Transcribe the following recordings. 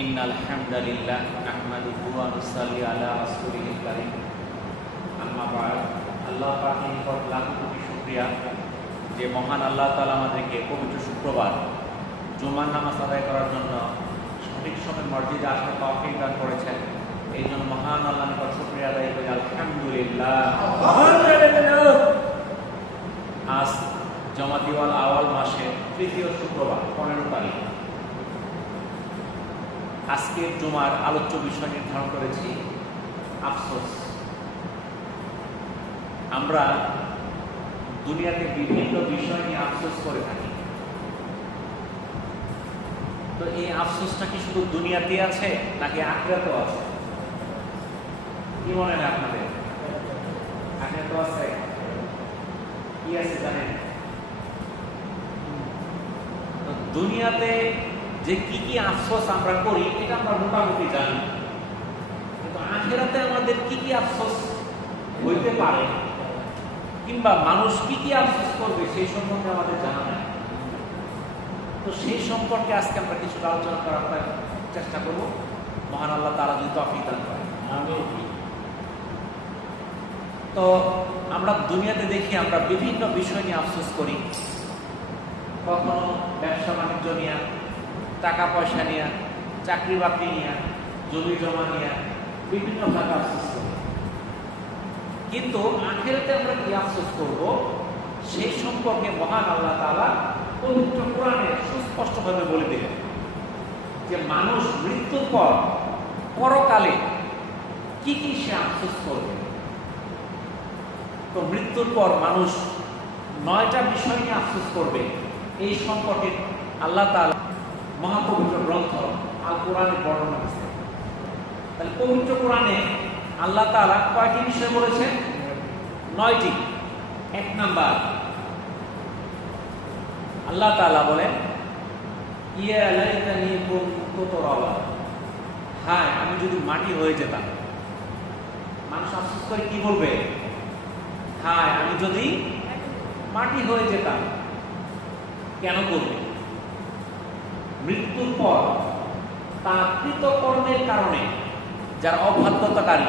ইন্নাল হামদালিল্লাহ নাহমাদুহু ওয়া নুসাল্লি আলা রাসূলিল কারীম আম্মা বা'দ। আল্লাহ পাকের নিকট লাখ কোটি শুকরিয়া যে মহান আল্লাহ তাআলা আমাদেরকে পবিত্র শুক্রবার জুমার নামাজ আদায় করার জন্য সঠিক সময় মসজিদে আসার তৌফিক দান করেছেন। এই জন্য মহান আল্লাহর নিকট শুকরিয়া আদায় করি আলহামদুলিল্লাহ। আজ জমাদিওয়াল আওয়াল মাসের তৃতীয় শুক্রবার 15 তারিখ। আজকের জুমার আলোচ্য বিষয় নির্ধারণ করেছি আফসোস। আমরা দুনিয়াতে বিভিন্ন বিষয় নিয়ে আফসোস করে থাকি। তো এই আফসোসটা কি শুধু দুনিয়াতে আছে নাকি আখিরাতেও আছে? কি মনে হয় আপনাদের? আখিরাতেও আছে? কি আছে জানেন? দুনিয়াতে যে কি কি আফসোস আমরা করি এটা আমরা মোটামুটি জানি, কিন্তু আখিরাতে আমাদের কি কি আফসোস হইতে পারে কিংবা মানুষ কি কি আফসোস করবে সেই সম্পর্কে আমাদের জানা নাই। তো সেই সম্পর্কে আজকে আমরা কিছু আলোচনা করার চেষ্টা করব। মহান আল্লাহ তাআলা যদি তৌফিক দান করেন। তো আমরা দুনিয়াতে দেখি আমরা বিভিন্ন বিষয় নিয়ে আফসোস করি। কখনো ব্যবসা বাণিজ্য নিয়ে, টাকা পয়সা নিয়ে, চাকরি বাকরি নিয়ে, জমি জমা নিয়ে বিভিন্নভাবে আফসোস করি। কিন্তু আখিরাতে আমরা কি আফসোস করব সেই সম্পর্কে মহান আল্লাহ তাআলা পবিত্র কোরআনে সুস্পষ্টভাবে বলে দিলেন যে মানুষ মৃত্যুর পর পরকালে কি কি সে আফসোস করবে। তো মৃত্যুর পর মানুষ 9টা বিষয় নিয়ে আফসোস করবে। এই সম্পর্কে আল্লাহ তাআলা মহাপবিত্র গ্রন্থ আল কোরআনে বর্ণনা করেছেন। তাহলে পবিত্র কোরআনে আল্লাহ তাআলা কয়টি বিষয় বলেছেন? 9টি। 1 নাম্বার, আল্লাহ তাআলা বলেন ইয়া লাইতানি কুনতু তুরাবা। হ্যাঁ, আমি যদি মাটি হয়ে যেতাম। মানুষ আফসোস করে কি বলবে? হ্যাঁ, আমি যদি মাটি হয়ে যেতাম। কেন করবে? মৃত্যুর পর তার কৃতকর্মের কারণে যারা অবাধ্যতাকারী,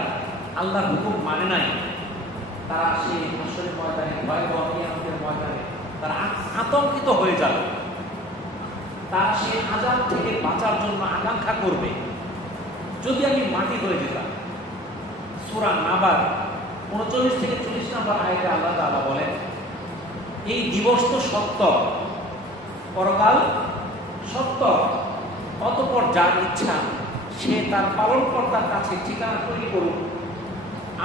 আল্লাহর হুকুম মানে নাই, তারা সেই হাসরের ময়দানে, ভয়াবহ কিয়ামতের ময়দানে তারা আতঙ্কিত হয়ে যাবে। তারা সেই আযাব থেকে বাঁচার জন্য আকাঙ্ক্ষা করবে যদি আমি মাটি হয়ে যেতাম। সূরা নাবার 39 থেকে 40 নম্বর আয়াতে আল্লাহ তাআলা বলেন এই দিবস তো সত্য, পরকাল সত্য, অতঃপর যার ইচ্ছা সে তার পালনকর্তার কাছে ঠিকানা তৈরি করুক।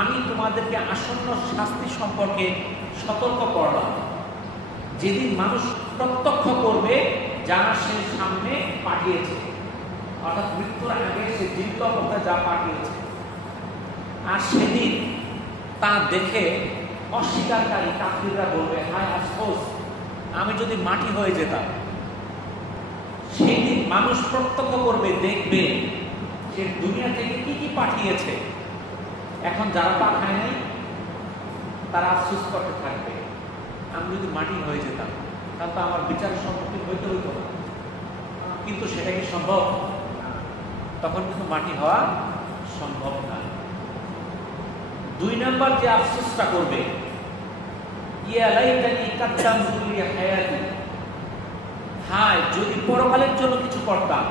আমি তোমাদেরকে আসন্ন শাস্তি সম্পর্কে সতর্ক করলাম, যেদিন মানুষ প্রত্যক্ষ করবে যা সে সামনে পাঠিয়েছে, অর্থাৎ মৃত্যুর আগে সে জীবিত অবস্থায় যা পাঠিয়েছে। আর সেদিন তা দেখে অস্বীকারী কাফিররা বলবে হায় আফসোস, আমি যদি মাটি হয়ে যেতাম। সেই দিন মানুষ প্রত্যক্ষ করবে, দেখবে সে দুনিয়া থেকে কি কি পাঠিয়েছে। এখন যারা পাঠায় নাই তারা আফসোস করতে থাকবে আমি যদি মাটি হয়ে যেতাম, তাহলে তো আমার বিচারের সম্মুখীন হইতে হইতো না। কিন্তু সেটা কি সম্ভব? তখন কিন্তু মাটি হওয়া সম্ভব না। 2 নাম্বার যে আফসোসটা করবে ইয়া লাইতানি কাদ্দামতু লি হায়াতি। হায়, যদি পরকালের জন্য কিছু করতাম।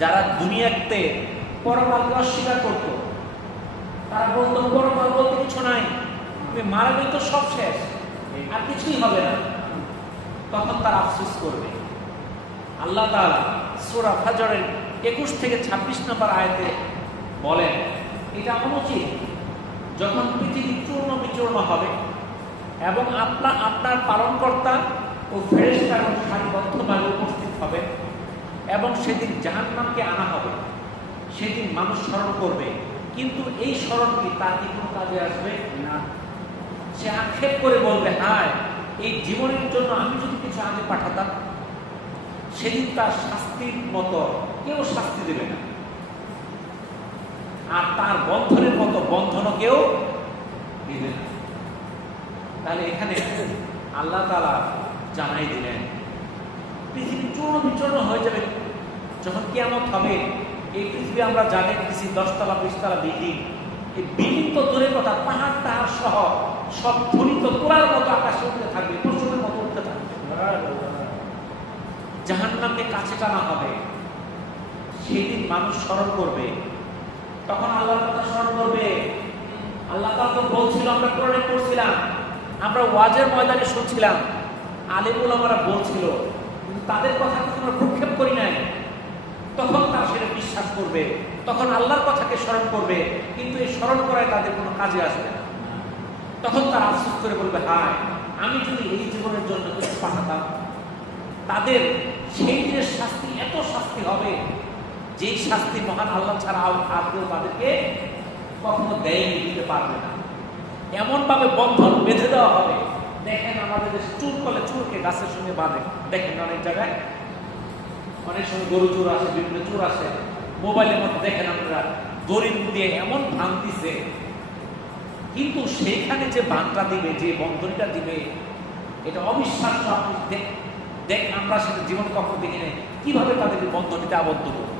যারা দুনিয়াতে পরকালকে অস্বীকার করত, তারা বলতো পরকাল বলতে কিছু নাই, তুমি মারা গেলে তো সব শেষ, আর কিছুই হবে না। তখন তারা আফসোস করবে। আল্লাহ তাআলা সূরা ফাজরের 21 থেকে 26 নম্বর আয়াতে বলেন এটা অনুচিত যখন পৃথিবী চূর্ণ বিচূর্ণ হবে এবং আপনার পালনকর্তা ও ফেরেশতাগণ সারিবদ্ধভাবে উপস্থিত হবে এবং সেদিন জাহান্নামকে আনা হবে। সেদিন মানুষ স্মরণ করবে, কিন্তু এই স্মরণ কি তার কি কোনো কাজে আসবে না। সে আক্ষেপ করে বলবে হায়, এই জীবনের জন্য আমি যদি কিছু আগে পাঠাতাম। সেদিন তার শাস্তির মতো কেউ শাস্তি দেবে না, আর তার বন্ধনের মতো বন্ধনও কেউ দিবে না। তাহলে এখানে আল্লাহ তাআলা জানাই দিলেন পৃথিবী চূর্ণ বিচূর্ণ হয়ে যাবে যখন কিয়ামত হবে, এই পৃথিবী আমরা যা দেখতেছি 10 তলা 20 তলা বিল্ডিং, এই বিল্ডিং তো দূরের কথা, পাহাড় টাহাড় সহ সব ধ্বনিত পোড়ার মতো আকাশে উঠতে থাকবে, পশুদের মতো উঠতে থাকবে। জাহান্নামকে কাছে টানা হবে। সেদিন মানুষ স্মরণ করবে, তখন আল্লাহর কথা স্মরণ করবে। আল্লাহ তাআলা তো বলছিল, আমরা কোরআনে পড়ছিলাম, আমরা ওয়াজের ময়দানে শুনছিলাম, আলেম ওলামারা বলছিল, কিন্তু তাদের কথা কিন্তু আমরা ভ্রুক্ষেপ করি নাই। তখন তারা সেটা বিশ্বাস করবে, তখন আল্লাহর কথাকে স্মরণ করবে, কিন্তু এই স্মরণ করায় তাদের কোনো কাজে আসবে না। তখন তারা আফসোস করে বলবে, হায় আমি যদি এই জীবনের জন্য কিছু পাঠাতাম। তাদের সেই দিনের শাস্তি এত শাস্তি হবে, যেই শাস্তি মহান আল্লাহ ছাড়া আর কেউ তাদেরকে কখনো দেয়নি, দিতে পারবে না। এমন ভাবে বন্ধন বেঁধে দেওয়া হবে। দেখেন আমাদের দেশে চুর করলে চুরকে গাছের সঙ্গে বাঁধে, দেখেন অনেক জায়গায়, অনেক সময় গরু চোর আসে, বিভিন্ন চোর আসে, মোবাইলের মধ্যে দেখেন আপনারা দড়ি দিয়ে এমন ভাঙ দিছে, কিন্তু সেইখানে যে বাঁধটা দিবে, যে বন্ধনটা দিবে, এটা অবিশ্বাস্য। আপনি দেখ, আমরা সেটা জীবন কখনো দেখি নাই, কিভাবে তাদেরকে বন্ধনীতে আবদ্ধ করবো।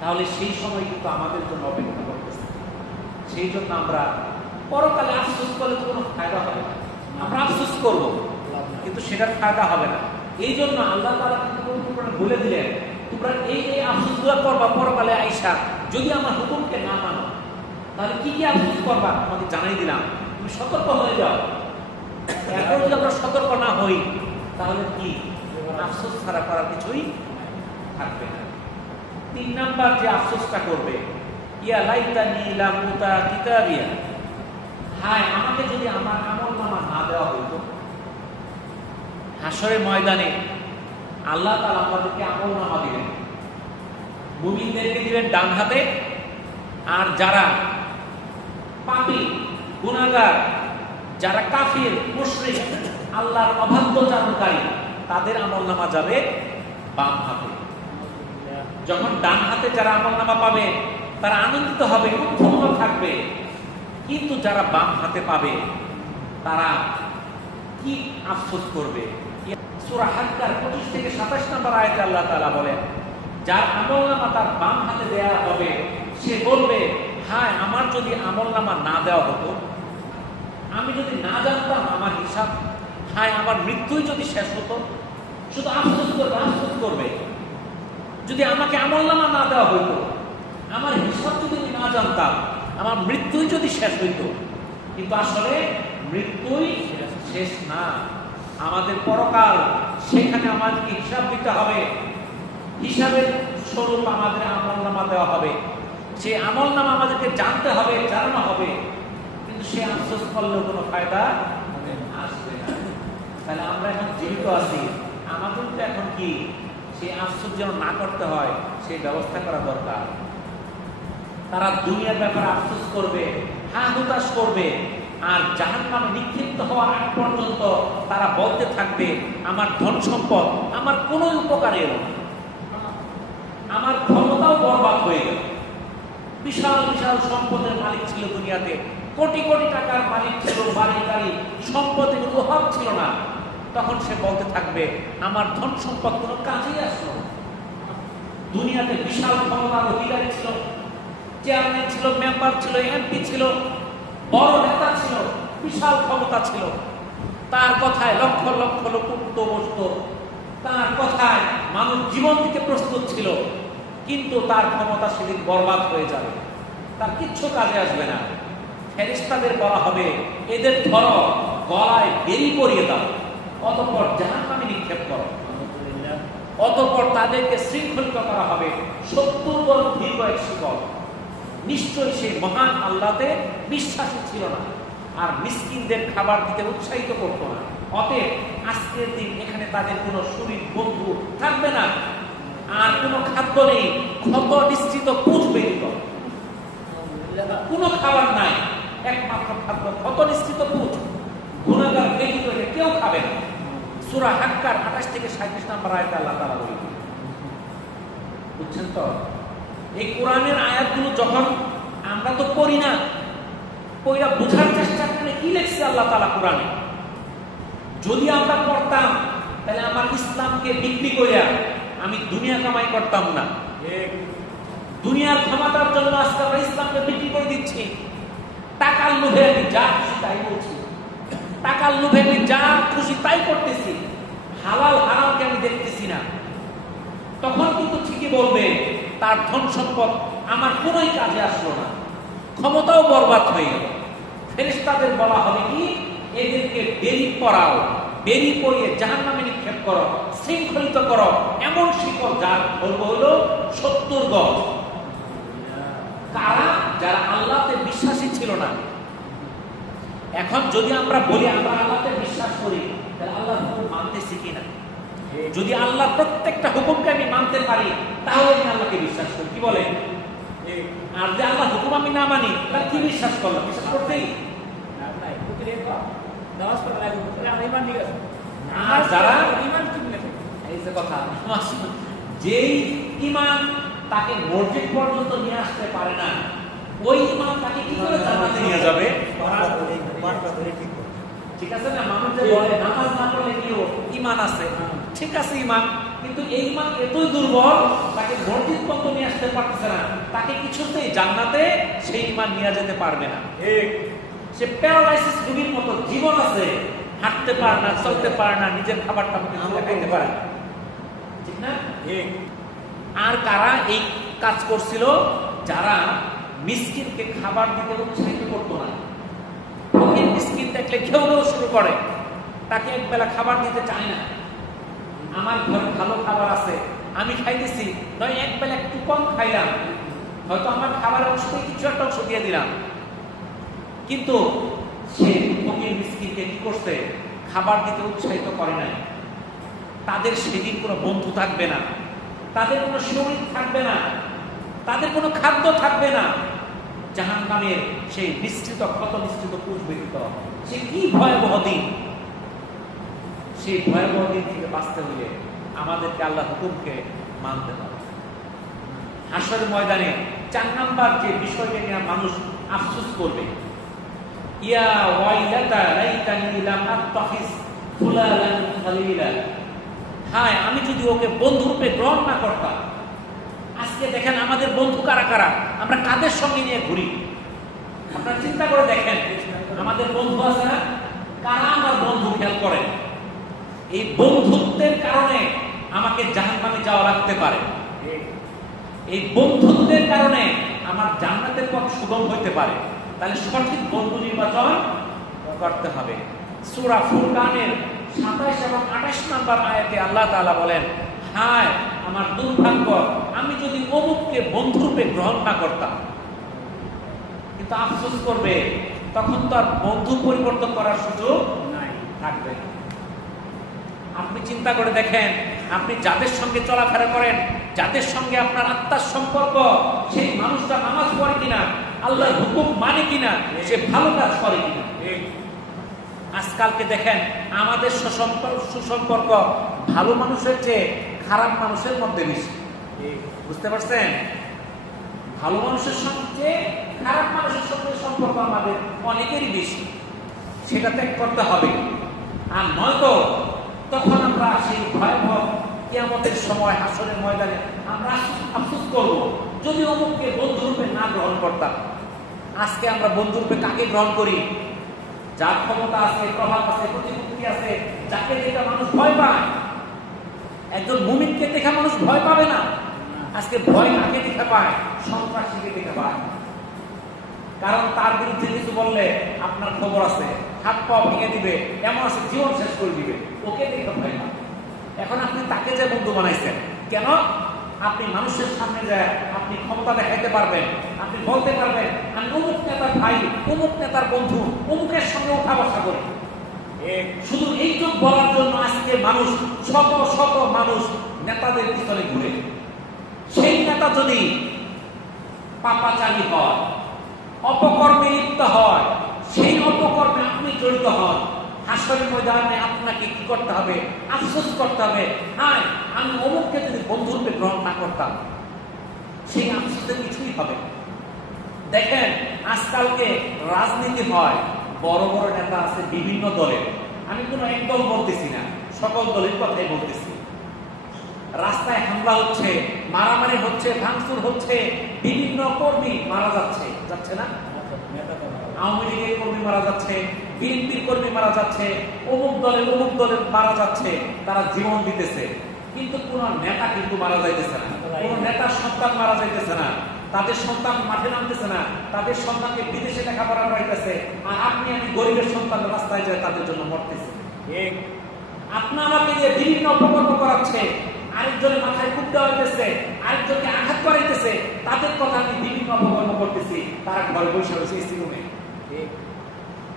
তাহলে সেই সময় কিন্তু আমাদের জন্য অপেক্ষা করতেছে। সেই জন্য আমরা পরকালে আফসোস করলে তো কোনো ফায়দা হবে না। আমরা আফসোস করবো, কিন্তু সেটার ফায়দা হবে না। এই জন্য আল্লাহ তাআলা কিন্তু বলে দিলেন, তোমরা এই আফসোসগুলো করবা পরকালে আইসা, যদি আমার হুকুমকে না মানো, তাহলে কি কি আফসোস করবা তোমাকে জানাই দিলাম। তুমি সতর্ক হয়ে যাও। এরপর যদি আমরা সতর্ক না হই, তাহলে কি আফসোস ছাড়া করার কিছুই থাকবে না। 3 নাম্বার যে আফসোসটা করবে, ইয়া লাইতানি লাম উতা কিতাবিয়া, হায় আমাকে যদি আমার আমলনামা না দেওয়া হইতো। হাসরের ময়দানে আল্লাহ তাআলা আমাদেরকে আমলনামা দিবেন, মুমিনদেরকে দিবেন ডান হাতে, আর যারা পাপী গুনাহগার, যারা কাফির মুশরিক, আল্লাহর অবাধ্যচারণকারী, তাদের আমলনামা যাবে বাম হাতে। যখন ডান হাতে যারা আমলনামা পাবে, তারা আনন্দিত হবে, উৎফুল্ল থাকবে। কিন্তু যারা বাম হাতে পাবে, তারা কি আফসোস করবে। সূরা হাক্কার 25 থেকে 27 নম্বর আয়াতে আল্লাহ তাআলা বলেন, যার আমলনামা তার বাম হাতে দেয়া হবে, সে বলবে, হায় আমার যদি আমলনামা না দেওয়া হতো, আমি যদি না জানতাম আমার হিসাব, হায় আমার মৃত্যুই যদি শেষ হতো। শুধু আফসোস করবে, আফসোস করবে, যদি আমাকে আমলনামা না দেওয়া হইতো, আমার হিসাব যদি আমি না জানতাম, আমার মৃত্যুই যদি শেষ হইতো। কিন্তু আসলে মৃত্যুই শেষ না, আমাদের পরকাল, সেখানে আমাদেরকে হিসাব দিতে হবে। হিসাবের স্বরূপ আমাদের আমলনামা দেওয়া হবে, সেই আমলনামা আমাদেরকে জানতে হবে, জানানো হবে। কিন্তু সে আফসোস করলেও কোনো ফায়দা আসবে না। তাহলে আমরা এখন জীবিত আছি, আমাদের তো এখন কি সেই আফসোস যেন না করতে হয়, সেই ব্যবস্থা করা দরকার। তারা দুনিয়ার ব্যাপারে আফসোস করবে, হা হুতাশ করবে, আর জাহান্নামে নিক্ষিপ্ত হওয়ার আগ পর্যন্ত তারা বলতে থাকবে, আমার ধন সম্পদ আমার কোনো উপকারে এলো না, আমার ক্ষমতাও বরবাদ হয়ে গেল। বিশাল বিশাল সম্পদের মালিক ছিল দুনিয়াতে, কোটি কোটি টাকার মালিক ছিল, বাড়ি গাড়ি সম্পদের কোনো অভাব ছিল না। তখন সে বলতে থাকবে, আমার ধন সম্পদ কোনো কাজেই আসলো না। দুনিয়াতে বিশাল ক্ষমতার অধিকারী ছিল, চেয়ারম্যান ছিল, মেম্বার ছিল, এমপি ছিল, বড় নেতা ছিল, বিশাল ক্ষমতা ছিল। তার কথায় লক্ষ লক্ষ লোক উঠত বসত, তার কথায় মানুষ জীবন দিতে প্রস্তুত ছিল। কিন্তু তার ক্ষমতা সেদিন বরবাদ হয়ে যাবে, তার কিচ্ছু কাজে আসবে না। ফেরেশতাদের বলা হবে, এদের ধরো, গলায় বেড়ি পরিয়ে দাও, অতঃপর জাহান্নামে নিক্ষেপ করো। অতঃপর তাদেরকে শৃঙ্খলিত করা হবে 70 বছর দীর্ঘ এক শিকল। নিশ্চয়ই সেই মহান আল্লাহতে বিশ্বাসী ছিল না, আর মিসকিনদের খাবার দিতে উৎসাহিত করত না। অতএব আজকের দিন এখানে তাদের কোনো শরীর বন্ধু থাকবে না, আর কোনো খাদ্য নেই, ক্ষত নিশ্চিত পুঁজ ব্যতীত কোনো খাবার নাই। একমাত্র খাদ্য ক্ষত নিশ্চিত পুঁজ, গুনাহগার ব্যতীত কেউ খাবে না। সূরা হাক্কার 28 থেকে 37 নম্বর আয়াতে আল্লাহ তাআলা বলেন। বুঝছেন তো? এই কোরআনের আয়াতগুলো যখন আমরা তো পড়ি না, পড়া বোঝার চেষ্টা করে কি লিখছে আল্লাহ তাআলা কোরআনে। যদি আমরা পড়তাম, তাহলে আমার ইসলামকে বিক্রি করিয়া আমি দুনিয়া কামাই করতাম না। দুনিয়ার ক্ষমতার জন্য আজকে আমরা ইসলামকে বিক্রি করে দিচ্ছি। টাকার লোভে আমি যা খুশি তাই বলছি, টাকার লোভে আমি যা খুশি তাই করতেছি, হালাল হারামকে আমি দেখতেছি না। তখন কিন্তু ঠিকই বলবে তার ধন সম্পদ আমার কোনোই কাজে আসলো না, ক্ষমতাও বরবাদ হয়ে গেল। ফেরেশতাদের বলা হবে কি, এদেরকে বেরি পরাও, বেরি পরিয়ে জাহান্নামে নিক্ষেপ করো, শৃঙ্খলিত করো, এমন শিকল যার ধর্ম হলো 70 গজ। কারা? যারা আল্লাহতে বিশ্বাসী ছিল না। এখন যদি আমরা বলি আমরা আল্লাহতে বিশ্বাস করি, তাহলে আল্লাহর হুকুম মানতে শিখি না। যদি আল্লাহর প্রত্যেকটা হুকুমকে আমি মানতে পারি, তাহলে আমি আল্লাহকে বিশ্বাস করি। কি বলে? আর যে আল্লাহ হুকুম আমি না মানি, তাহলে কি বিশ্বাস করলাম? বিশ্বাস করতেই যারা এই যে কথা, যেই ইমান তাকে মসজিদ পর্যন্ত নিয়ে আসতে পারে না, ওই ইমান তাকে কি করে জান্নাতে নিয়ে যাবে? ঠিক আছে না? মানুষ যে বলে নামাজ না পড়লে কি ইমান আছে, ঠিক আছে ইমান, কিন্তু এই ইমান এতই দুর্বল তাকে মসজিদ পর্যন্ত নিয়ে আসতে পারতেছে না, তাকে কিছুতেই জান্নাতে সেই ইমান নিয়ে যেতে পারবে না। সে প্যারালাইসিস রোগীর মতো জীবন আছে, হাঁটতে পারে না, চলতে পারে না, নিজের খাবারটা খাইতে পারে না, ঠিক না? আর কারা এই কাজ করছিল? যারা মিসকিনকে খাবার দিতে উৎসাহিত করতো না। মিসকিন দেখলে খেয়েও শুরু করে, তাকে এক বেলা খাবার দিতে চায় না। আমার ঘরে ভালো খাবার আছে, আমি খাইতেছি, নয় এক বেলা একটু কম খাইলাম, হয়তো আমার খাবারের অংশ থেকে কিছু একটা অংশ দিয়ে দিলাম, কিন্তু সে ফকির মিসকিনকে কি করছে? খাবার দিতে উৎসাহিত করে নাই। তাদের সেদিন কোনো বন্ধু থাকবে না, তাদের কোনো শরীর থাকবে না, তাদের কোনো খাদ্য থাকবে না। জাহান্নামের সেই মিশ্রিত, ক্ষত মিশ্রিত পুষ ব্যতীত সে কি ভয়াবহ দিন! সেই ভয়াবহ দিন থেকে বাঁচতে হলে আমাদেরকে আল্লাহ হুকুমকে মানতে হবে। হাসরের ময়দানে 4 নাম্বার যে বিষয়টা নিয়ে মানুষ আফসোস করবে, ইয়া ওয়াইলাতা লাইতানি লাম আত্তাখিজ ফুলালান খালিলা, হায় আমি যদি ওকে বন্ধুরূপে গ্রহণ না করতাম। আজকে দেখেন আমাদের বন্ধু কারা কারা, আমরা কাদের সঙ্গে নিয়ে ঘুরি? আপনারা চিন্তা করে দেখেন, আমাদের বন্ধু আছে না? কারা আমার বন্ধু? খেয়াল করেন। এই বন্ধুত্বের কারণে আমাকে জাহান্নামে যাওয়া লাগতে পারে, এই বন্ধুত্বের কারণে আমার জান্নাতের পথ সুগম হইতে পারে। তাহলে সঠিক বন্ধু নির্বাচন করতে হবে। সূরা ফুরকানের 27 এবং 28 নম্বর আয়াতে আল্লাহ তাআলা বলেন, হায় আমার দুর্ভাগ্য, আমি যদি অমুককে বন্ধুরূপে গ্রহণ না করতাম। কিন্তু আফসোস করবে, তখন তো আর বন্ধু পরিবর্তন করার সুযোগ থাকবে না। আপনি চিন্তা করে দেখেন, আপনি যাদের সঙ্গে চলাফেরা করেন, যাদের সঙ্গে আপনার আত্মার সম্পর্ক, সেই মানুষটা নামাজ পড়ে কিনা, আল্লাহর হুকুম মানে কিনা, সে ভালো কাজ করে কিনা। আজকালকে দেখেন আমাদের সুসম্পর্ক ভালো মানুষের চেয়ে খারাপ মানুষের মধ্যে বেশি। বুঝতে পারছেন? ভালো মানুষের সঙ্গে খারাপ মানুষের সঙ্গে সম্পর্ক আমাদের অনেকেরই বেশি। সেটা ত্যাগ করতে হবে। আর নয়তো তখন আমরা সেই ভয়াবহ কিয়ামতের সময় হাসরের ময়দানে আমরা আফসোস করব, যদি অমুককে বন্ধুরূপে না গ্রহণ করতাম। আজকে আমরা বন্ধুরূপে কাকে গ্রহণ করি? যার ক্ষমতা আছে, প্রভাব আছে, প্রতিপত্তি আছে, যাকে দেখে মানুষ ভয় পায়। একজন মুমিনকে দেখে মানুষ ভয় পাবে না। আজকে ভয় কাকে দেখে পায়? সন্ত্রাসীকে দেখে পায়। কারণ তার বিরুদ্ধে কিছু বললে আপনার খবর আছে, হাত পা ভেঙে দিবে, এমন আছে জীবন শেষ করে দিবে, ওকে দেখে ভয় পায়। এখন আপনি তাকে যে বন্ধু বানাইছেন কেন? আপনি মানুষের সামনে যায় আপনি ক্ষমতা দেখাইতে পারবেন, আপনি বলতে পারবেন আমি অমুক নেতার ভাই, অমুক নেতার বন্ধু, অমুকের সঙ্গে উঠা বসা করি। শুধু এইটুক বলার জন্য আজকে মানুষ, শত শত মানুষ নেতাদের পিছনে ঘুরে। সেই নেতা যদি পাপাচারী হয়, অপকর্মে লিপ্ত হয়, সেই অপকর্মে আপনি জড়িত হন, হাসরের ময়দানে আপনাকে কি করতে হবে? আফসোস করতে হবে, হ্যাঁ আমি অমুককে যদি বন্ধুরূপে গ্রহণ না করতাম। সেই আফসোসের কিছুই হবে। দেখেন আজকালকে রাজনীতি হয়, বড় বড় নেতা আছে বিভিন্ন দলের, আমি কোনো এক দল বলতেছি না, সকল দলের কথাই বলতেছি। রাস্তায় হামলা হচ্ছে, মারামারি হচ্ছে, ভাঙচুর হচ্ছে, বিভিন্ন কর্মী মারা যাচ্ছে, যাচ্ছে না? আওয়ামী লীগের কর্মী মারা যাচ্ছে, বিএনপির কর্মী মারা যাচ্ছে, অমুক দলের মারা যাচ্ছে, তারা জীবন দিতেছে, কিন্তু কোন নেতা কিন্তু মারা যাইতেছে না, কোন নেতার সন্তান মারা যাইতেছে না, তাদের সন্তান মাঠে নামতেছে না, তাদের সন্তানকে বিদেশে লেখাপড়া করাইতেছে, আর আপনি আমি গরিবের সন্তান রাস্তায় যায় তাদের জন্য মরতেছে। আপনি আমাকে যে বিভিন্ন প্রকল্প করাচ্ছে, আরেকজনের মাথায় খুব দেওয়া হইতেছে, আরেকজনকে আঘাত করাইতেছে, তাদের কথা আমি বিভিন্ন প্রকল্প করতেছি, তারা ঘরে বসে রয়েছে এসি রুমে।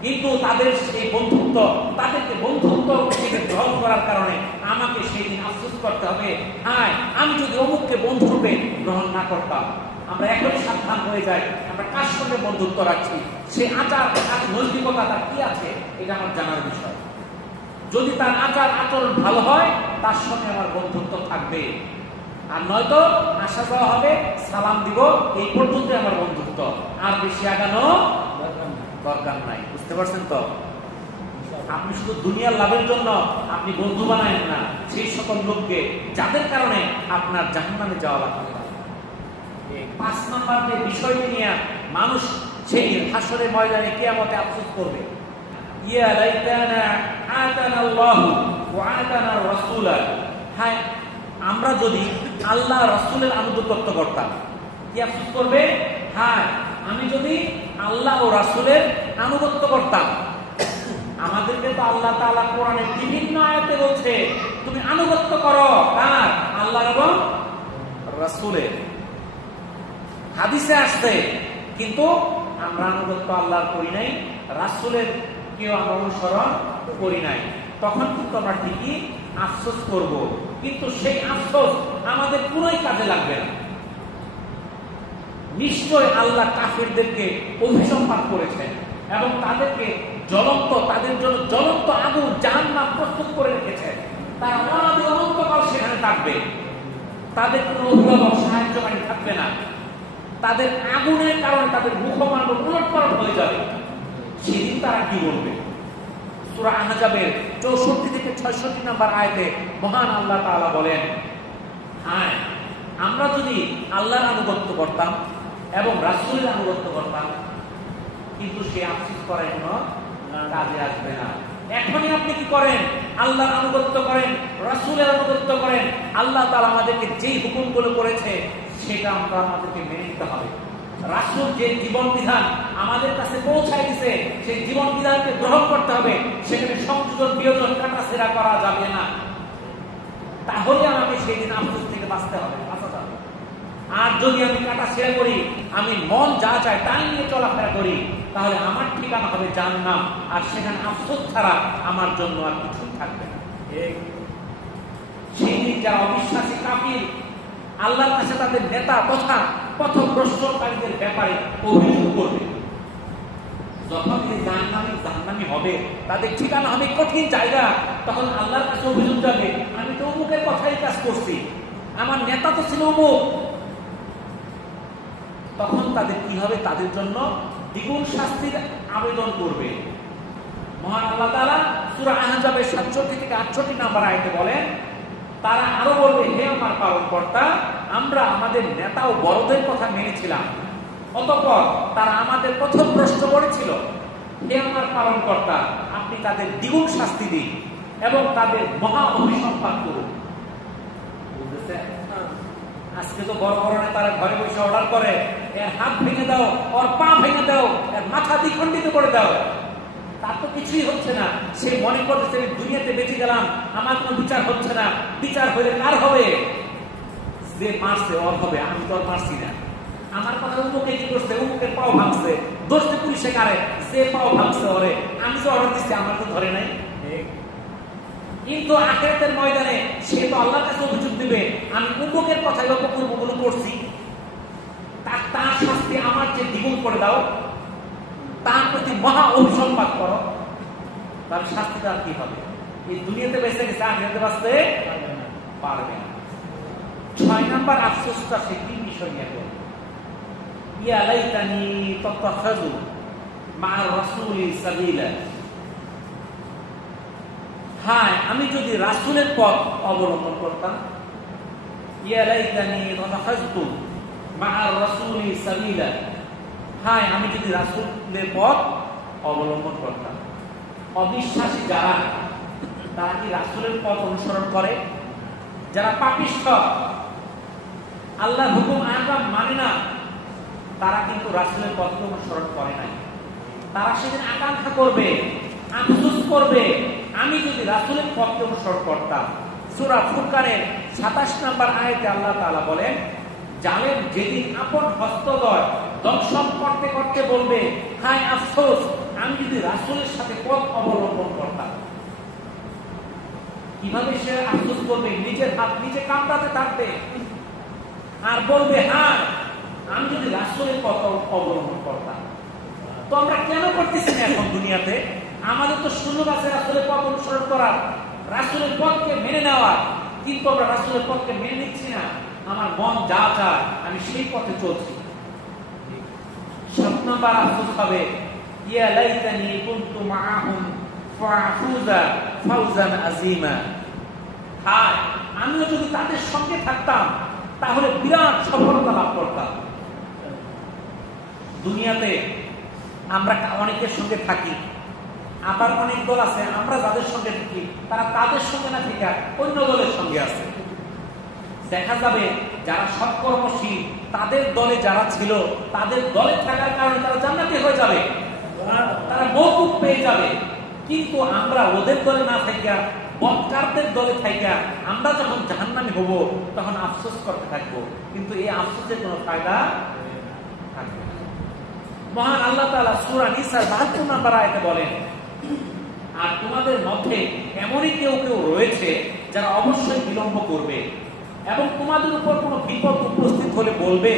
কিন্তু তাদের সেই বন্ধুত্ব, তাদেরকে বন্ধুত্ব হিসেবে গ্রহণ করার কারণে আমাকে সেই দিন আফসোস করতে হবে, হ্যাঁ আমি যদি অমুককে বন্ধুরূপে গ্রহণ না করতাম। আমরা এখনই সাবধান হয়ে যাই, আমরা কার সঙ্গে বন্ধুত্ব রাখছি, সে আচার নৈতিকতা তার কি আছে, এটা আমার জানার বিষয়। যদি তার আচার আচরণ ভালো হয়, তার সঙ্গে আমার বন্ধুত্ব থাকবে, আর নয়তো আসা যাওয়া হবে, সালাম দিব, এই পর্যন্ত আমার বন্ধুত্ব, আর বেশি আগানো দরকার নাই। বুঝতে পারছেন তো? আপনি শুধু দুনিয়ার লাভের জন্য আপনি বন্ধু বানায়েন না সেই সকল লোককে যাদের কারণে আপনার জাহান্নামে যাওয়া লাগবে। 5 নম্বর যে বিষয়টি নিয়ে মানুষ সেই হাসরের ময়দানে কিয়ামতে আফসোস করবে, ইয়া লাইতানা আতানা আল্লাহু ওয়া আতানা রাসূলা, হায় আমরা যদি আল্লাহ রাসূলের আনুগত্য করতাম। কি আফসোস করবে? হ্যাঁ আমি যদি আল্লাহ ও রাসূলের আনুগত্য করতাম। আমাদেরকে তো আল্লাহ তাআলা কোরআনের বিভিন্ন আয়াতে বলছে তুমি আনুগত্য করো কার? আল্লাহ এবং রাসূলের। হাদিসে আসছে, কিন্তু আমরা আনুগত্য আল্লাহর করি নাই, রাসূলের কেউ আমরা অনুসরণ করি নাই। তখন কিন্তু আমরা ঠিকই আফসোস করব, কিন্তু সেই আফসোস আমাদের পুরোই কাজে লাগবে না। নিশ্চয় আল্লাহ কাফিরদেরকে অভিসম্পাত করেছেন এবং তাদেরকে তাদের জন্য জ্বলন্ত আগুন জাহান্নাম প্রস্তুত করে রেখেছেন। তারা অনাদি অনন্তকাল সেখানে থাকবে, তাদের কোনো অভিভাবক সাহায্যকারী থাকবে না, তাদের আগুনের কারণে তাদের মুখমণ্ডল উলটপালট হয়ে যাবে। সেদিন তারা কি বলবে? সূরা আহজাবের 64 থেকে 66 নম্বর আয়াতে মহান আল্লাহ তাআলা বলেন, হ্যাঁ আমরা যদি আল্লাহর আনুগত্য করতাম এবং রাসূলের আনুগত্য করতাম, কিন্তু সে আফসোস করার কোনো কাজে আসবে না। এখনই আপনি কি করেন? আল্লাহর আনুগত্য করেন, রাসূলের আনুগত্য করেন। আল্লাহ তাআলা আমাদেরকে যেই হুকুমগুলো করেছে সেটা আমাদেরকে মেনে নিতে হবে। রাসূল যে জীবন বিধান আমাদের কাছে পৌঁছায় দিয়েছে সেই জীবন বিধানকে গ্রহণ করতে হবে, সেখানে সংযোজন বিয়োজন কাটাছেঁড়া করা যাবে না। তাহলে আমাকে সেই দিন আফসোস থেকে বাঁচতে হবে, বাঁচাতে হবে। আর যদি আমি কাটাছেঁড়া করি, আমি মন যা চায় তাই নিয়ে চলাফেরা করি, তাহলে আমার ঠিকানা হবে জাহান্নাম, আর সেখানে আফসোস ছাড়া আমার জন্য আর কিছুই থাকবে না। সেই দিন যারা অবিশ্বাসী কাফির আল্লাহর কাছে তাদের নেতা তথা পথভ্রষ্টকারীদের ব্যাপারে অভিযোগ করবে। যখন জাহান্নামী হবে, তাদের ঠিকানা হবে কঠিন জায়গা, তখন আল্লাহর কাছে অভিযোগ যাবে, আমি তো অমুকের কথাই কাজ করছি, আমার নেতা তো ছিল অমুক। তখন তাদের কি হবে? তাদের জন্য দ্বিগুণ শাস্তির আবেদন করবে। মহান আল্লাহ তাআলা সূরা আহজাবের 67 থেকে 68 নম্বর আয়াতে বলেন, তারা আরো বলবে, হে আমার পালনকর্তা, আমরা আমাদের নেতা ও বড়দের কথা মেনেছিলাম, অতঃপর তারা আমাদের পথভ্রষ্ট করেছিল। হে আমার পালনকর্তা, আপনি তাদের দ্বিগুণ শাস্তি দিন এবং তাদের মহা অভিসম্পাত করুন। বুঝতেছেন? আজকে তো বড় বড় নেতারা ঘরে বসে অর্ডার করে, এর হাত ভেঙে দাও, ওর পা ভেঙে দাও, এর মাথা দ্বিখণ্ডিত করে দাও। তার তো কিছুই হচ্ছে না। সে মনে করতেছে দুনিয়াতে বেঁচে গেলাম, আমার কোনো বিচার হচ্ছে না। বিচার হলে কার হবে? যে মারছে ওর হবে, আমি তো আর মারছি না। আমার কথা অমুকে কি করছে, অমুকের পাও ভাঙছে, দোষে পুলিশে কারে, যে পাও ভাঙছে ওরে, আমি তো অর্ডার দিচ্ছি, আমার তো ধরে নাই। কিন্তু আখিরাতের ময়দানে সে তো আল্লাহর কাছে অভিযোগ দিবে, আমি অমুকের কথাই অপকর্মগুলো করছি, তার শাস্তি আমার যে দ্বিগুণ করে দাও, তার প্রতি মহা অভিসম্পাত করো। তার শাস্তি তার কি হবে? এই দুনিয়াতে বেঁচে গেছে, আখিরাতে বাঁচতে পারবে না। 6 নম্বর আফসোসটা সে কি বিষয় নিয়ে করবে? ইয়া লাইতানি তাত্তাখাযু মা রাসূলি সাবিলা, হায় আমি যদি রাসূলের পথ অবলম্বন করতাম ইয়া লাইতানি তাখাযতু মা'আর রাসূলি সাবিলা, হায় আমি যদি রাসূলের পথ অবলম্বন করতাম। অবিশ্বাসী যারা, তারা কি রাসূলের পথ অনুসরণ করে? যারা পাপিষ্ঠ, আল্লাহর হুকুম আহকাম মানে না, তারা কিন্তু রাসূলের পথ অনুসরণ করে নাই। তারা সেদিন আকাঙ্ক্ষা করবে, আফসোস করবে, আমি যদি রাসূলের পথকে অনুসরণ করতাম। সূরা ফুরকানের 27 নম্বর আয়াতে আল্লাহ তাআলা বলেন, জালেম যেদিন আপন হস্তদ্বয় দংশন করতে করতে বলবে, হায় আফসোস, আমি যদি রাসূলের সাথে পথ অবলম্বন করতাম। কিভাবে সে আফসোস করবে? নিজের হাত নিজে কামড়াতে থাকবে আর বলবে, হ্যাঁ আমি যদি রাসূলের পথ অবলম্বন করতাম। তো আমরা কেন করতেছি না এখন দুনিয়াতে? আমাদের তো সুযোগ আছে রাসূলের পথ অনুসরণ করার, রাসূলের পথকে মেনে নেওয়ার, কিন্তু আমরা রাসূলের পথকে মেনে নিচ্ছি না। আমার মন যা চায় আমি সেই পথে চলছি। 7 নম্বর আফসোস হবে, ইয়া লাইতানি কুনতু মাআহুম ফাআফুযা ফাওজান আযীমা, হায় আমিও যদি তাদের সঙ্গে থাকতাম তাহলে বিরাট সফলতা লাভ করতাম। দুনিয়াতে আমরা অনেকের সঙ্গে থাকি, আবার অনেক দল আছে আমরা যাদের সঙ্গে থাকি তারা তাদের সঙ্গে না থেকে অন্য দলের সঙ্গে আছে। দেখা যাবে যারা সৎকর্মশীল তাদের দলে যারা ছিল, তাদের দলে থাকার কারণে তারা জান্নাতি হয়ে যাবে, তারা মওকুফ পেয়ে যাবে। কিন্তু আমরা ওদের দলে না থাকি, বদকারদের দলে থাকি, আমরা যখন জাহান্নামী হব তখন আফসোস করতে থাকবো, কিন্তু এই আফসোসের কোনো ফায়দা থাকবে না। মহান আল্লাহ তাআলা সূরা নিসার 72 নম্বর আয়াতে বলেন, আর তোমাদের মধ্যে এমনই কেউ কেউ রয়েছে যারা অবশ্যই বিলম্ব করবে এবং তোমাদের উপর কোনো বিপদ উপস্থিত হলে বলবে,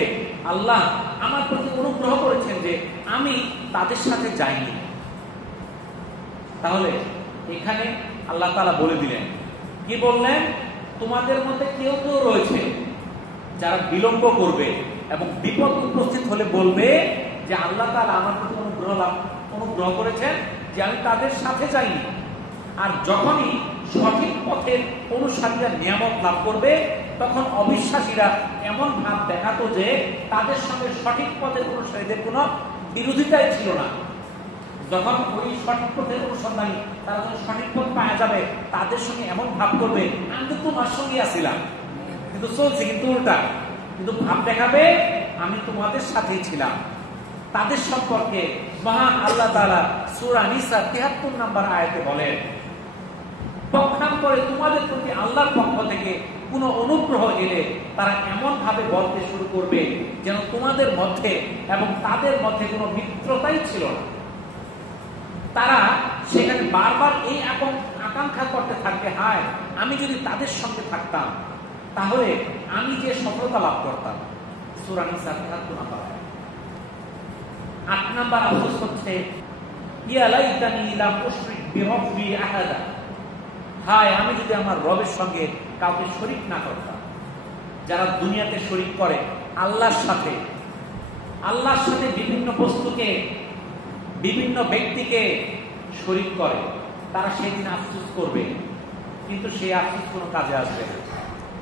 আল্লাহ আমার প্রতি অনুগ্রহ করেছেন যে আমি তাদের সাথে যাইনি। তাহলে এখানে আল্লাহ তাআলা বলে দিলেন, কি বললেন? তোমাদের মধ্যে কেউ কেউ রয়েছে যারা বিলম্ব করবে এবং বিপদ উপস্থিত হলে বলবে যে আল্লাহ তাআলা আমার প্রতি অনুগ্রহ করেছেন যে আমি তাদের সাথে যাইনি। আর যখনই সঠিক পথের অনুসারীরা নিয়ামত লাভ করবে তখন অবিশ্বাসীরা এমন ভাব দেখাতো যে তাদের সঙ্গে সঠিক পথের অনুসারীদের কোনো বিরোধিতাই ছিল না। যখন ওই সঠিক পথের অনুসন্ধানী তারা যখন সঠিক পথ পাওয়া যাবে তাদের সঙ্গে এমন ভাব করবে, আমি তো তোমার সঙ্গে আসছিলাম, কিন্তু চলছে কিন্তু উল্টা, কিন্তু ভাব দেখাবে আমি তোমাদের সাথেই ছিলাম। তাদের সম্পর্কে মহান আল্লাহ তাআলা সূরা নিসা 73 নম্বর আয়াতে বলেন, পক্ষান্তরে তোমাদের প্রতি আল্লাহর পক্ষ থেকে কোনো অনুগ্রহ এলে তারা এমন ভাবে বলতে শুরু করবে যেন তোমাদের মধ্যে এবং তাদের মধ্যে কোনো মিত্রতাই ছিল না। তারা সেখানে বারবার এই আকাঙ্ক্ষা করতে থাকবে, হায় আমি যদি তাদের সঙ্গে থাকতাম তাহলে আমি যে সফলতা লাভ করতাম। সূরা নিসা 73 নম্বর আয়াত। 8 নম্বর আফসোস হচ্ছে, ইয়া লাইতানি লাম উশরিক বিরব্বি আহাদা, হায় আমি যদি আমার রবের সঙ্গে কাউকে শরীক না করতাম। যারা দুনিয়াতে শরীক করে আল্লাহর সাথে বিভিন্ন বস্তুকে, বিভিন্ন ব্যক্তিকে শরীক করে, তারা সেই দিন আফসোস করবে, কিন্তু সেই আফসোস কোনো কাজে আসবে না।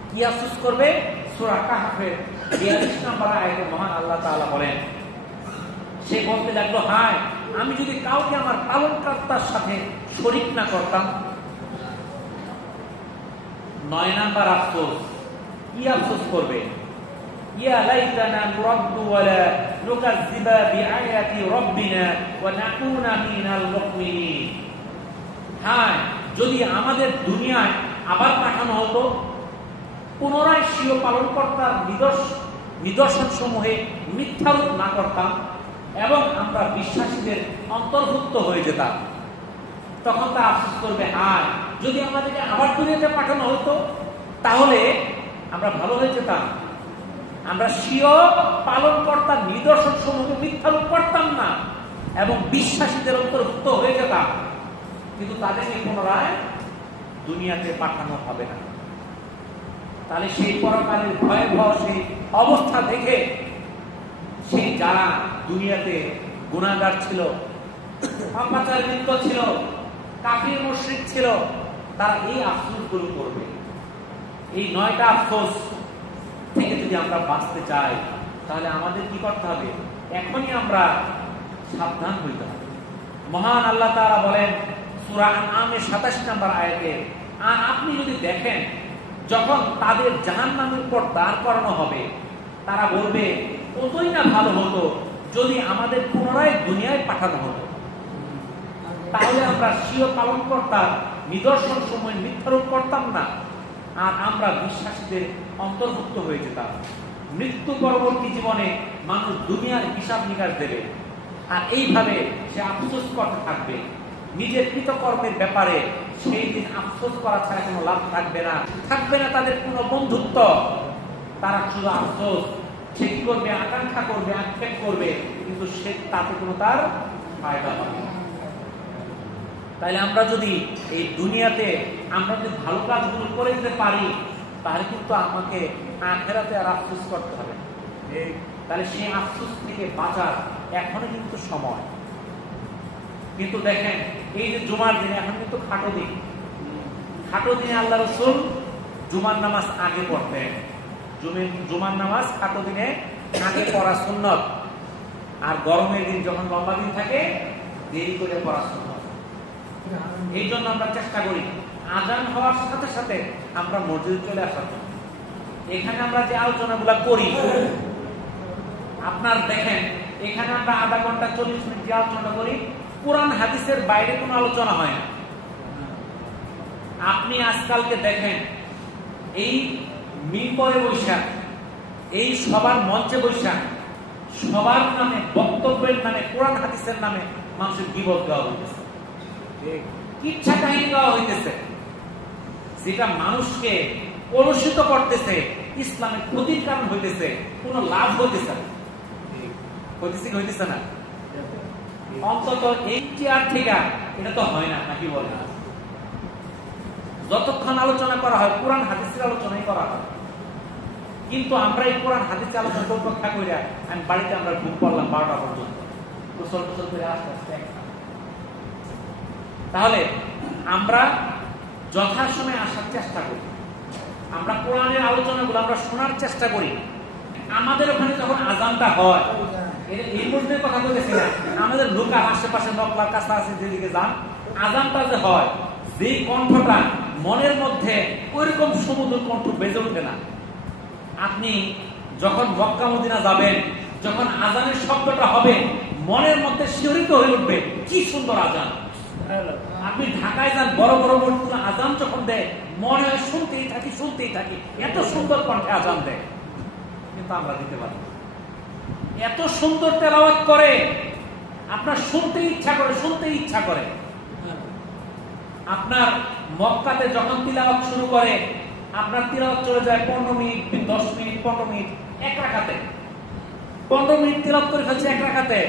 কি আফসোস করবে? সূরা কাহফের 42 নম্বর আয়াতে মহান আল্লাহ তাআলা বলেন, সে বলতে লাগলো, হায় আমি যদি কাউকে আমার পালনকর্তার সাথে শরীক না করতাম। 9 নাম্বার আফসোস, কি আফসোস করবে? ইয়া লাইতানা নুরাদ্দু ওয়ালা নুকাযযিবা বিআয়াতি রাব্বিনা ওয়া নাকুনা মিনাল মুমিনিন, হায় যদি আমাদের দুনিয়ায় আবার পাঠানো হতো, পুনরায় স্বীয় পালনকর্তার নিদর্শন সমূহে মিথ্যারোপ না করতাম এবং আমরা বিশ্বাসীদের অন্তর্ভুক্ত হয়ে যেতাম। তখন তা আফসোস করবে, হায় যদি আমাদেরকে আবার দুনিয়াতে পাঠানো হতো তাহলে আমরা ভালো হয়ে যেতাম, আমরা স্বীয় পালনকর্তার নিদর্শন সমূহকে মিথ্যারোপ করতাম না এবং বিশ্বাসীদের অন্তর্ভুক্ত হয়ে যেতাম, কিন্তু তাদেরকে পুনরায় দুনিয়াতে পাঠানো হবে না। তাহলে সেই পরকালের ভয়াবহ সেই অবস্থা দেখে সেই যারা দুনিয়াতে গুনাহগার ছিল, পাপাচারে লিপ্ত ছিল, কাফির মুশরিক ছিল, তারা এই আফসোসগুলো করবে। এই 9টা আফসোস যদি আমরা বাঁচতে চাই তাহলে আমাদের কি করতে হবে? এখনই আমরা সাবধান হইতে হবে। মহান আল্লাহ তাআলা বলেন সূরা আনআমের 27 নম্বর আয়াতে, আর আপনি যদি দেখেন যখন তাদের জাহান্নামের উপর দাঁড় করানো হবে, তারা বলবে কতই না ভালো হতো যদি আমাদের পুনরায় দুনিয়ায় পাঠানো হতো, তাহলে আমরা স্বীয় পালন করতাম, নিদর্শন সময় মিথ্যারোপ করতাম না, আর আমরা বিশ্বাসীদের অন্তর্ভুক্ত হয়ে যেতাম। মৃত্যু পরবর্তী জীবনে মানুষ দুনিয়ার হিসাব নিকাশ দেবে, আর এইভাবে সে আফসোস করতে থাকবে নিজের কৃতকর্মের ব্যাপারে। সেই দিন আফসোস করা ছাড়া কোনো লাভ থাকবে না, থাকবে না তাদের কোনো বন্ধুত্ব। তারা শুধু আফসোস, সে কি করবে? আকাঙ্ক্ষা করবে, আক্ষেপ করবে, কিন্তু সে তাতে কোনো তার ফায়দা পাবে না। তাইলে আমরা যদি এই দুনিয়াতে আমরা যদি ভালো কাজগুলো করে দিতে পারি, তাহলে কিন্তু আমাকে আখেরাতে আর আফসোস করতে হবে। তাহলে সেই আফসোস থেকে বাঁচার এখনো কিন্তু সময়। কিন্তু দেখেন এই যে জুমার দিনে, এখন কিন্তু খাটো দিন, খাটো দিনে আল্লাহ রাসূল জুমার নামাজ আগে পড়তেন। জুমার নামাজ খাটো দিনে আগে পড়া সুন্নত, আর গরমের দিন যখন লম্বা দিন থাকে দেরি করে পড়া সুন্নত। এই জন্য আমরা চেষ্টা করি আজান হওয়ার সাথে সাথে আমরা মসজিদে চলে আসার জন্য। এখানে আমরা যে আলোচনাগুলো করি, আপনার দেখেন এখানে আমরা আধা ঘন্টা 40 মিনিট যে আলোচনা করি, কোরআন হাদিসের বাইরে কোনো আলোচনা হয় না। আপনি আজকালকে দেখেন এই মিম্বরে বৈশাখ, এই সবার মঞ্চে বৈশাখ, সবার নামে বক্তব্যের নামে কোরআন হাদিসের নামে মানুষের গীবত দেওয়া হইতেছে, কিচ্ছা কাহিনী দেওয়া হইতেছে, যেটা মানুষকে কলুষিত করতেছে, ইসলামের ক্ষতির কারণ হইতেছে, কোনো লাভ হইতেছে না। হইতেছে না অন্তত এই চেয়ার থেকে এটা তো হয় না, নাকি বলে? যতক্ষণ আলোচনা করা হয় কোরআন হাদিসের আলোচনাই করা হয়, কিন্তু আমরা এই কোরআন হাদিসের আলোচনা অপেক্ষা করে আমি বাড়িতে আমরা ঘুম পড়লাম 12টা পর্যন্ত, গোসল টোসল করে আস্তে আস্তে। তাহলে আমরা যথাসময়ে আসার চেষ্টা করি, আমরা কোরআনের আলোচনাগুলো আমরা শোনার চেষ্টা করি। আমাদের ওখানে যখন আজানটা হয়, এই মুহূর্তে কথা বলতেছি না, আমাদের লোকাল আশেপাশে নকলার কাছাকাছি যেদিকে যান, আজানটা যে হয়, যে কণ্ঠটা মনের মধ্যে ওইরকম সমুদ্র কণ্ঠ বেজে উঠবে না। আপনি যখন মক্কা মদিনা যাবেন, যখন আজানের শব্দটা হবে, মনের মধ্যে শিহরিত হয়ে উঠবে, কি সুন্দর আজান। আপনি ঢাকায় যান, বড় বড় মসজিদে আজান যখন দেয়, মনে হয় শুনতেই থাকি, এত সুন্দর কণ্ঠে আজান দেয়, কিন্তু আমরা দিতে পারি। এত সুন্দর তেলাওয়াত করে, আপনার শুনতে ইচ্ছা করে। আপনার মক্কাতে যখন তিলাওয়াত শুরু করে, আপনার তিলাওয়াত চলে যায় 15 মিনিট, 10 মিনিট, 15 মিনিট, এক রাকাতে 15 মিনিট তিলাওয়াত করে ফেলছে এক রাকাতে।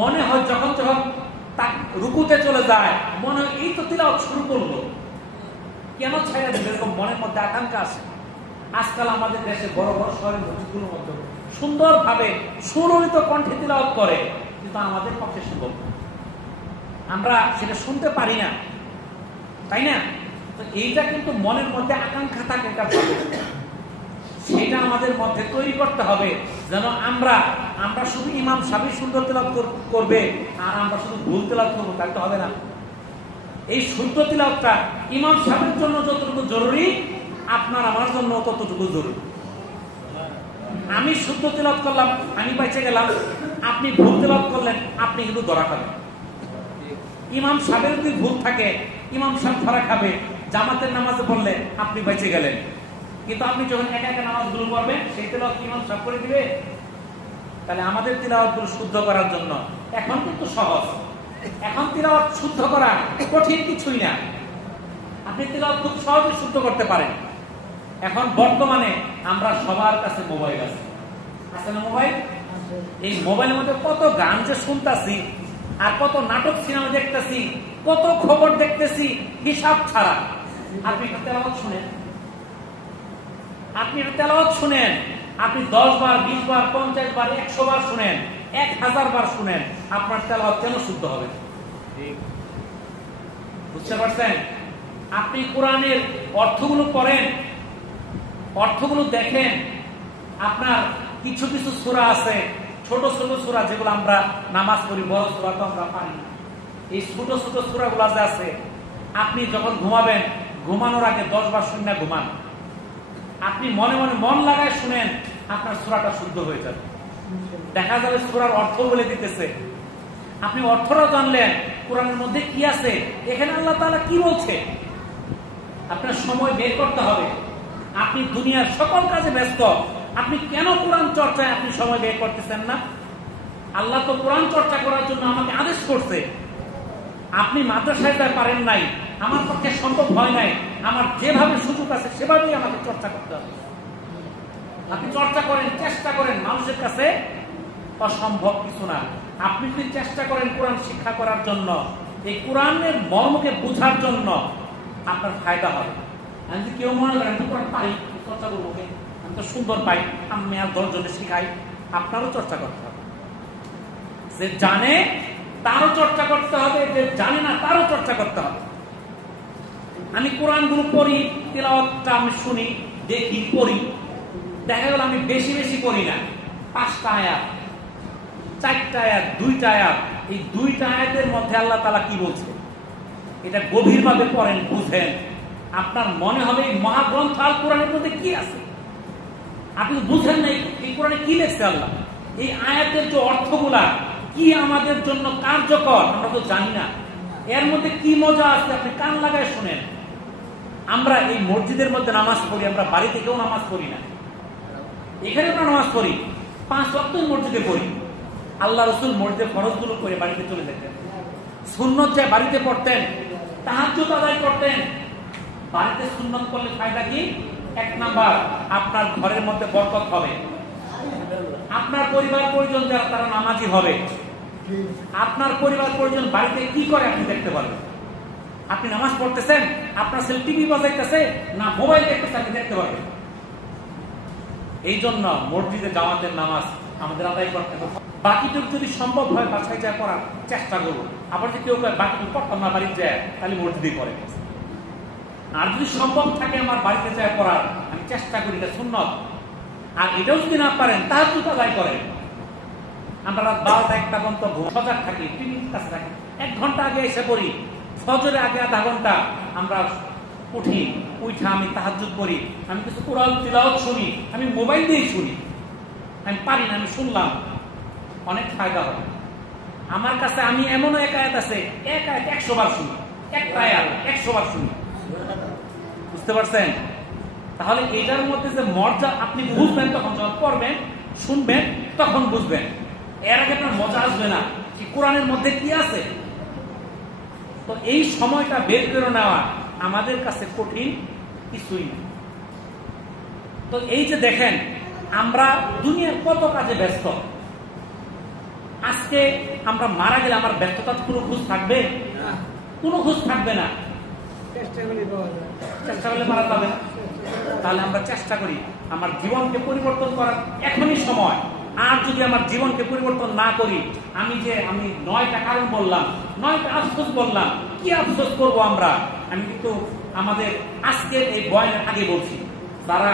মনে হয় যখন রুকুতে চলে যায়, মনে হয় এই তো তিলাওয়াত শুরু করলো, কেন ছায়া দেবে, এরকম মনের মধ্যে আকাঙ্ক্ষা আসে। আজকাল আমাদের দেশে বড় বড় শহরের মসজিদগুলোর মধ্যে সুন্দরভাবে সুললিত কণ্ঠে তিলাওয়াত করে, কিন্তু আমাদের পক্ষে সম্ভব না, আমরা সেটা শুনতে পারি না, তাই না? তো এইটা কিন্তু মনের মধ্যে আকাঙ্ক্ষা থাকে, এটা ভালো, সেটা আমাদের মধ্যে তৈরি করতে হবে, যেন আমরা শুধু ইমাম সাহেব সুন্দর তেলাওয়াত করবে আর আমরা শুধু ভুল তেলাওয়াত করবো, তাই তো হবে না। এই শুদ্ধ তেলাওয়াতটা ইমাম সাহেবের জন্য যতটুকু জরুরি, আপনার আমার জন্য ততটুকু জরুরি। আমি শুদ্ধ তেলাওয়াত করলাম, আমি বেঁচে গেলাম, আপনি ভুল তেলাওয়াত করলেন, আপনি কিন্তু ধরা খাবেন। ইমাম সাহেবের যদি ভুল থাকে, ইমাম সাহেব ধরা খাবে, জামাতের নামাজে পড়লে আপনি বেঁচে গেলেন, কিন্তু আপনি যখন একা একা নামাজগুলো পড়বেন, সেই তেলাওয়াত ইমাম সাহেব করে দিবে। তাহলে আমাদের তিলাওয়াতগুলো শুদ্ধ করার জন্য এখন কিন্তু সহজ, এখন তিলাওয়াত শুদ্ধ করা কঠিন কিছুই না, আপনি তিলাওয়াত খুব সহজে শুদ্ধ করতে পারেন। এখন বর্তমানে আমরা সবার কাছে মোবাইল আছে না? মোবাইল, এই মোবাইলের মধ্যে কত গান যে শুনতেছি, আর কত নাটক সিনেমা দেখতেছি, কত খবর দেখতেছি, হিসাব ছাড়া। আপনি তেলাওয়াত শুনেন, আপনি 10 বার, 20 বার, 50 বার, 100 বার শুনেন, 1000 বার শুনেন, আপনার তেলাওয়াত কেন শুদ্ধ হবে? বুঝতে পারছেন? আপনি কোরআনের অর্থগুলো পড়েন, অর্থগুলো দেখেন, আপনার কিছু কিছু সূরা আছে, ছোট ছোট সূরা, যেগুলো আমরা নামাজ পড়ি, বড় সূরা তো আমরা পারি না। এই ছোট ছোট সূরাগুলো যে আছে, আপনি যখন ঘুমাবেন, ঘুমানোর আগে 10 বার শুনে ঘুমান। আপনি মনে মনে মন লাগায় শুনেন, আপনার সূরাটা শুদ্ধ হয়ে যাবে। দেখা যাবে সূরার অর্থ বলে দিতেছে, আপনি অর্থটাও জানলেন কোরআনের মধ্যে কি আছে, এখানে আল্লাহ তাআলা কি বলছে। আপনার সময় বের করতে হবে। আপনি দুনিয়ার সকল কাজে ব্যস্ত, আপনি কেন কোরআন চর্চায় আপনি সময় বের করতেছেন না? আল্লাহ তো কোরআন চর্চা করার জন্য আমাকে আদেশ করছে। আপনি মাদ্রাসায় যা পারেন নাই, আমার পক্ষে সম্ভব হয় নাই, আমার যেভাবে সুযোগ আছে সেভাবেই আমাকে চর্চা করতে হবে। আপনি চর্চা করেন, চেষ্টা করেন, মানুষের কাছে অসম্ভব কিছু না। আপনি যদি চেষ্টা করেন কোরআন শিক্ষা করার জন্য, এই কোরআনের মর্মকে বোঝার জন্য, আপনার ফায়দা হবে। আমি যদি কেউ মনে করেন কোরআন পাই, চর্চা করবো, আমি তো সুন্দর পাই, আমি আর 10 জনে শিখাই, আপনারও চর্চা করতে হবে। যে জানে তারও চর্চা করতে হবে, যে জানে না তারও চর্চা করতে হবে। আমি কোরআনগুলো পড়ি, তিলাওয়াতটা আমি শুনি, দেখি, পড়ি, দেখা গেল আমি বেশি বেশি পড়ি না, 5টা আয়াত, 4টা আয়াত, 2টা আয়াত, এই 2টা আয়াতের মধ্যে আল্লাহ তাআলা কি বলছে এটা গভীরভাবে পড়েন, বুঝেন, আপনার মনে হবে এই মহাগ্রন্থ আল কোরআনের মধ্যে কি আছে। আপনি বুঝেন না এই কোরআনে কি লেখছে আল্লাহ, এই আয়াতের যে অর্থগুলা কি আমাদের জন্য কার্যকর আমরা তো জানি না, এর মধ্যে কি মজা আছে আপনি কান লাগায় শুনেন। আমরা এই মসজিদের মধ্যে নামাজ পড়ি, আমরা বাড়িতে কেউ নামাজ পড়ি না, এখানে আমরা নামাজ পড়ি, 5 ওয়াক্ত মসজিদে পড়ি। আল্লাহ রাসূল মসজিদের ফরজগুলো করে বাড়িতে চলে যেতেন, সুন্নত যায় বাড়িতে পড়তেন, তাহাজ্জুদ আদায় করতেন। বাড়িতে সুন্নত করলে ফায়দা কি? 1 নাম্বার, আপনার ঘরের মধ্যে বরকত হবে, আপনার পরিবার পরিজন যারা তারা নামাজি হবে, আপনার পরিবার পরিজন বাড়িতে কি করে আপনি দেখতে পারবেন। আপনি নামাজ পড়তেছেন, আপনার ছেলে টিভি বাজাইতেছে না মোবাইল দেখতেছে, আপনি দেখতে পারবেন। এই জন্য মসজিদে জামাতের নামাজ আমাদের আদায় করতে হবে। বাকিটুকু যদি সম্ভব হয় বাসায় যা করার চেষ্টা করবো। আবার যদি কেউ বাকিটুকু পড়তাম না, বাড়িতে যায়, তাহলে মসজিদেই পড়ে। আর যদি সম্ভব থাকে আমার বাড়িতে যায় পড়ার, আমি চেষ্টা করি, এটা সুন্নত। আর এটাও যদি না পারেন তাহাজ্জুদ আদায় করেন। আমরা রাত 12টা 1টা পর্যন্ত সজাগ থাকি, টিভির কাছে থাকি, 1 ঘন্টা আগে এসে পড়ি, ফজরের আগে আধা ঘন্টা আমরা উঠি, উঠে আমি তাহাজ্জুদ পড়ি, আমি কিছু কোরআন তিলাওয়াত শুনি, আমি মোবাইল দিয়েই শুনি। আমি পারি না, আমি শুনলাম, অনেক ফায়দা হবে আমার কাছে। আমি এমনও এক আয়াত আছে, এক আয়াত 100 বার শুনি, একটা আয়াত 100 বার শুনি, বুঝতে পারছেন? তাহলে এটার মধ্যে যে মজা আপনি বুঝবেন, তখন যখন পড়বেন শুনবেন তখন বুঝবেন। এর আগে আপনার মজা আসবে না যে কোরআনের মধ্যে কি আছে। তো এই সময়টা বের করে নেওয়া আমাদের কাছে কঠিন কিছুই না। তো এই যে দেখেন, আমরা দুনিয়ার কত কাজে ব্যস্ত, আজকে আমরা মারা গেলে আমার ব্যস্ততার কোনো খোঁজ থাকবে? কোনো খোঁজ থাকবে না। চেষ্টা করলে মারা যাবে না। তাহলে আমরা চেষ্টা করি আমার জীবনকে পরিবর্তন করার এখনই সময়। আর যদি আমার জীবনকে পরিবর্তন না করি, আমি 9টা কারণ বললাম, 9টা আফসোস বললাম, কি আফসোস করব আমরা? আমি কিন্তু আমাদের আজকের এই বয়ানের আগে বলছি, যারা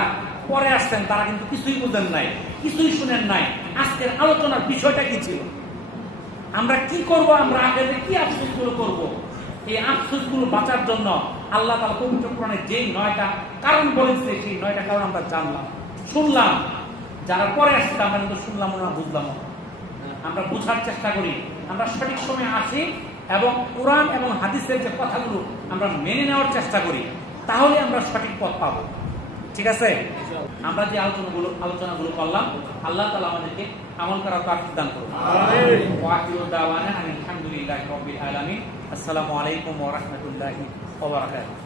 পরে আসছেন তারা কিন্তু কিছুই বুঝেন নাই, কিছুই শুনেন নাই আজকের আলোচনার বিষয়টা কি ছিল, আমরা কি করব, আমরা আগে কি আফসোস গুলো করবো। এই আফসোস গুলো বাঁচার জন্য আল্লাহ তাআলা পবিত্র কোরআনে যে 9টা কারণ বলেছে, সেই 9টা কারণ আমরা জানলাম, শুনলাম। যারা পরে আসছে আমরা কিন্তু শুনলাম না, বুঝলাম। আমরা বোঝার চেষ্টা করি, আমরা সঠিক সময়ে আসি এবং কোরআন এবং হাদিসের যে কথাগুলো আমরা মেনে নেওয়ার চেষ্টা করি, তাহলে আমরা সঠিক পথ পাবো। ঠিক আছে? আমরা যে আলোচনাগুলো করলাম, আল্লাহ তাআলা আমাদেরকে আমল করার তৌফিক দান করুন। আমিন। ওয়া আখিরু দাওয়ানা আলহামদুলিল্লাহি রাব্বিল আলামিন। আসসালামু আলাইকুম ওয়া রাহমাতুল্লাহি ওয়া বারাকাতুহু।